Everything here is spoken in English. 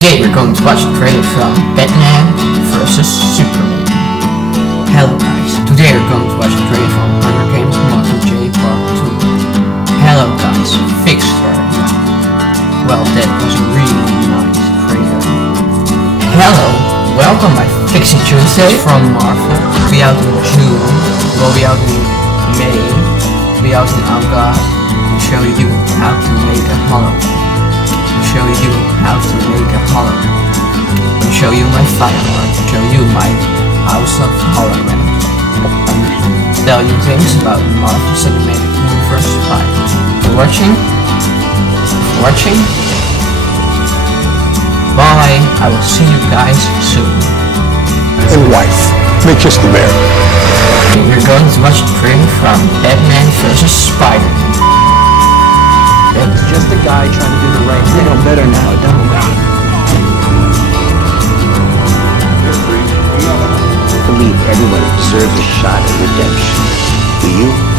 Today we're going to watch a trailer from Batman vs Superman. Hello guys, today we're going to watch a trailer from Hunger Games Mockingjay Part 2. Hello guys, fixed right now. Well, that was a really nice trailer. Hello, welcome by Fixing Tuesday from Marvel. We'll be out in June, we'll be out in May, we'll be out in August to show you how to make a hologram. Show you how to make a hologram, and show you my firework, show you my house of holograms, and tell you things about the Marvel Cinematic Universe 5. For watching, bye, I will see you guys soon. And wife, make kiss the bear. We're going to watch the trailer from Batman vs Spider-Man. It's just a guy trying to do the right thing. We know better now, don't we? I believe everyone deserves a shot at redemption. Do you?